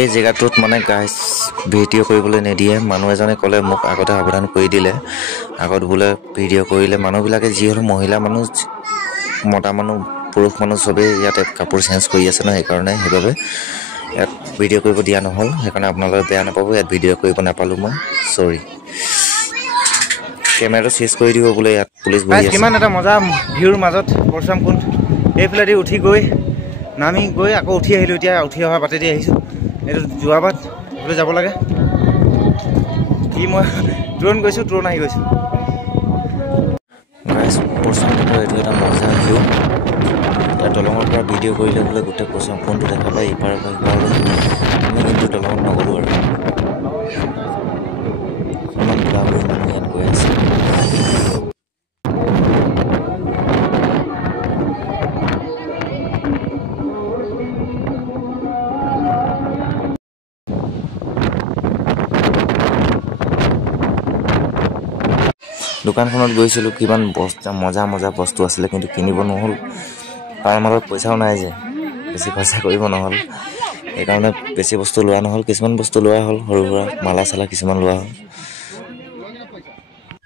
এই জেগাটোত মানে guys video' কৰিবলৈ নিদিয়ে মানুহ এজনে ক'লে মোক আগতে সাৱধান কৰি দিলে আগত বোলে ভিডিঅ' কৰিলে মানুহবিলাকে যি হ'লেও মহিলা মানুহ মতা মানুহ পুৰুষ মানুহ চবেই ইয়াতে কাপোৰ চেঞ্জ কৰি আছে ন সেইকাৰণে সেইবাবে ইয়াত ভিডিঅ' কৰিব দিয়া নহ'ল সেইকাৰণে আপোনালোকে বেয়া নাপাব ইয়াত ভিডিঅ' কৰিব নাপালোঁ মই চৰি কেমেৰাটো চেঞ্জ কৰি দিব বোলে ইয়াত পুলিচ বহি আছে কিমান এটা মজা ভিউৰ মাজত পৰশুৰাম কুণ্ড এইফালেদি উঠি গৈ নামি গৈ আকৌ উঠি আহিলোঁ এতিয়া উঠি অহা বাটেদি আহিছোঁ এইটো যোৱা বাট এইফালে যাব লাগে কি মই ট্ৰেইন গৈছোঁ ট্ৰেইন আহি গৈছোঁ পৰশুৰাম কুণ্ডৰ এইটো এটা মজা ভিউ ইয়াত দলঙৰ পৰা ভিডিঅ' কৰিলে বোলে গোটেই পৰশুৰাম কুণ্ডটো দেখা পায় ইপাৰৰ পৰা সিপাৰলৈ আমি কিন্তু দলঙত নগ'লোঁ আৰু ইমান বুঢ়া বুঢ়ী মানুহ ইয়াত গৈ আছে দোকানখনত গৈছিলোঁ কিমান মজা মজা বস্তু আছিলে কিন্তু কিনিব নহ'ল তাৰ মাজত পইচাও নাই যে বেছি খৰচা কৰিব নহ'ল সেইকাৰণে বেছি বস্তু লোৱা নহ'ল কিছুমান বস্তু লোৱা হ'ল সৰু সুৰা মালা চালা কিছুমান লোৱা হ'ল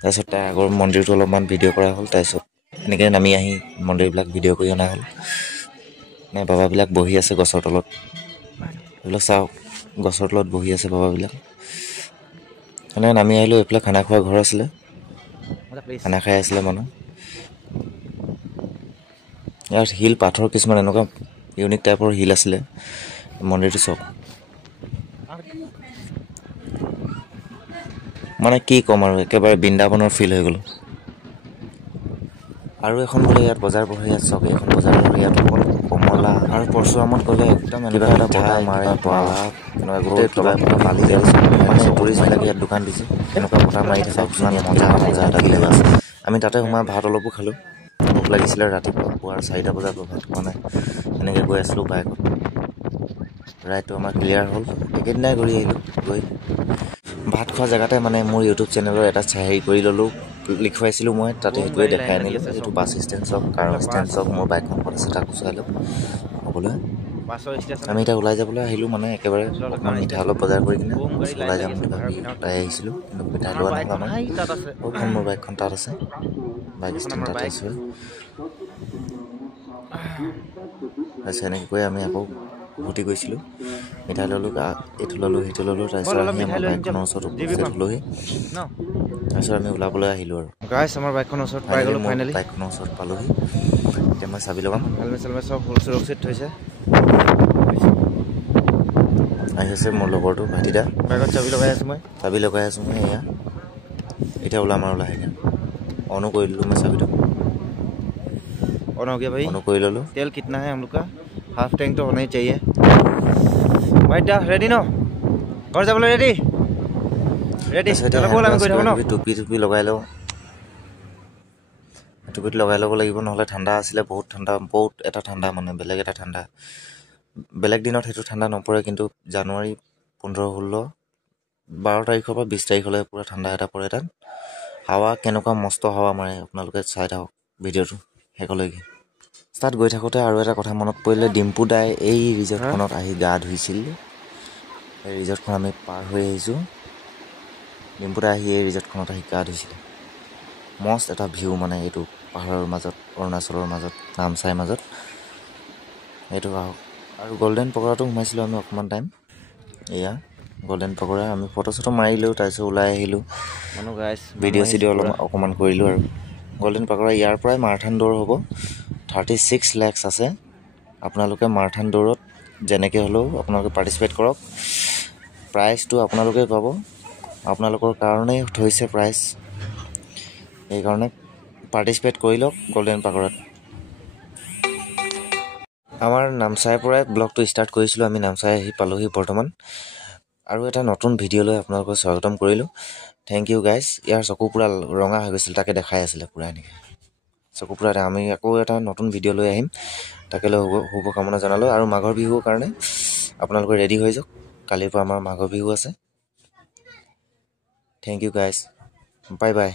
তাৰপিছত তাৰ আগৰ মন্দিৰটো অলপমান ভিডিঅ' কৰা হ'ল তাৰপিছত এনেকৈ নামি আহি মন্দিৰবিলাক ভিডিঅ' কৰি অনা হ'ল নে বাবাবিলাক বহি আছে গছৰ তলত এইবিলাক চাওক গছৰ তলত বহি আছে বাবাবিলাক এনেকৈ নামি আহিলোঁ এইফালে খানা খোৱা ঘৰ আছিলে খানা খাই আছিলে মানুহ ইয়াত শিল পাথৰ কিছুমান এনেকুৱা ইউনিক টাইপৰ শিল আছিলে মন্দিৰটো চাওক মানে কি ক'ম আৰু একেবাৰে বৃন্দাবনৰ ফিল হৈ গ'ল আৰু এখন বোলে ইয়াত বজাৰ বহে ইয়াত চাওক এইখন বজাৰ বহে ইয়াত অকল কমলা আৰু পৰশুৰামত গ'লে একদম কিবা এটা বতাহ মাৰে তলা গোটেই তলা পৰা বালি যায় মানে টুৰিষ্টবিলাকে ইয়াত দোকান দিছে এনেকুৱা বতাহ মাৰি থাকে কিছুমান মজা মজা এটা দিলে আছে আমি তাতে সোমাই ভাত অলপো খালোঁ ভোক লাগিছিলে ৰাতিপুৱা পুৱাৰ 4টা বজাৰ পৰা ভাত খোৱা নাই এনেকৈ গৈ আছিলোঁ বাইকত ৰাইডটো আমাৰ ক্লিয়াৰ হ'ল একেদিনাই ঘূৰি আহিলোঁ গৈ ভাত খোৱা জেগাতে মানে মোৰ ইউটিউব চেনেলৰ এটা হেৰি কৰি ল'লোঁ লিখুৱাইছিলোঁ মই তাতে সেইটোৱে দেখাই আনিলোঁ যিটো বাছ ষ্টেণ্ড চাওক কাৰ ষ্টেণ্ড চাওক মোৰ বাইকখন ক'ত আছে তাকো চাই লওক সকলোৱে আমি এতিয়া ওলাই যাবলৈ আহিলোঁ মানে একেবাৰে অকণমান মিঠাই অলপ বজাৰ কৰি কিনে ওলাই যাম বুলি ভাবি ওলাই আহিছিলোঁ কিন্তু মিঠাই লোৱা নহ'ল আমাৰ ক'তখন মোৰ বাইকখন তাত আছে বাইক ষ্টেণ্ড তাত আছে তাৰপিছত এনেকৈ গৈ আমি আকৌ উভতি গৈছিলোঁ মিঠাই ল'লোঁ এইটো ল'লোঁ সেইটো ল'লোঁ তাৰপিছত আমি আমাৰ বাইকখনৰ ওচৰত উপস্থিত হ'লোহি তাৰপিছত আমি ওলাবলৈ আহিলোঁ আৰু গাইছ আমাৰ বাইকখনৰ ওচৰত পাই গ'লোঁ ফাইনেলি বাইকখনৰ ওচৰত পালোহি এতিয়া মই চাবি লগাম হেলমেট চেলমেট চব সুৰক্ষিত থৈছে আহি আছে মোৰ লগৰটো ভাইটিদা বাইকত চাবি লগাই আছোঁ মই এয়া এতিয়া ওলাম আৰু লাহেকৈ অনো কৰি দিলোঁ মই চাবিটো ऑन हो गया भाई ऑन कोई लो तेल कितना है हम लोग का हाफ टैंक तो होना ही चाहिए भाई दा रेडी नो घर जा बोलो रेडी रेडी चलो बोल আমি কই থাকো ন টুপি লগাই লও টুপিত লগাই ল'ব লাগিব নহলে ঠাণ্ডা আছিলে বহুত এটা ঠাণ্ডা মানে বেলেগ এটা ঠাণ্ডা বেলেগ দিনত হেতু ঠাণ্ডা নপৰে কিন্তু জানুৱাৰী 15 16 12 তাৰিখৰ পৰা 20 তাৰিখলৈ পুৰা ঠাণ্ডা এটা পৰে তাত হাৱা কেনেকুৱা মস্ত হাৱা মাৰে আপোনালোকে চাই থাকক ভিডিঅ'টো হেকলৈকে ষ্টাৰ্ট গৈ থাকোতে আৰু এটা কথা মনত পৰিলে ডিম্পু দাই এই ৰিজৰ্টখনত আহি গা ধুইছিল এই ৰিজৰ্টখন আমি পাৰ হৈ আহিছোঁ ডিম্পু দাই আহি এই ৰিজৰ্টখনত আহি গা ধুইছিল মস্ত এটা ভিউ মানে এইটো পাহাৰৰ মাজত অৰুণাচলৰ মাজত নামচাইৰ মাজত এইটো আৰু গল্ডেন পকৰাটো সোমাইছিলোঁ আমি অকণমান টাইম এয়া গল্ডেন পকৰা আমি ফটো চটো মাৰিলোঁ, তাৰপিছত ওলাই আহিলোঁ, মানুহ গাইজ ভিডিঅ' চিডিঅ' অকণমান কৰিলোঁ আৰু গল্ডেন পকৰা ইয়াৰ পৰাই মাৰাথান দৌৰ হ'ব। 36 lakhs আছে। আপোনালোকে মাৰাথান দৌৰত যেনেকৈ হ'লেও আপোনালোকে পাৰ্টিচিপেট কৰক। প্ৰাইজটো আপোনালোকেই পাব, আপোনালোকৰ কাৰণেই থৈছে প্ৰাইজ, সেইকাৰণে পাৰ্টিচিপেট কৰি লওক গল্ডেন পকৰাত। আমাৰ নামচাইৰ পৰাই ব্লগটো ষ্টাৰ্ট কৰিছিলোঁ। আমি নামচাই আহি পালোহি বৰ্তমান, আৰু এটা নতুন ভিডিঅ' লৈ আপোনালোকক স্বাগতম কৰিলোঁ। Thank you guys. ইয়াৰ চকু পূৰা ৰঙা হৈ গৈছিল, তাকে দেখাই আছিলে পূৰা এনেকৈ চকু পূৰা। আমি আকৌ এটা নতুন ভিডিঅ' লৈ আহিম, তাকে লৈ শুভকামনা জনালোঁ। আৰু মাঘৰ বিহুৰ কাৰণে আপোনালোকে ৰেডি হৈ যাওক, কালিৰ পৰা আমাৰ মাঘৰ বিহু আছে। Thank you guys, bye by.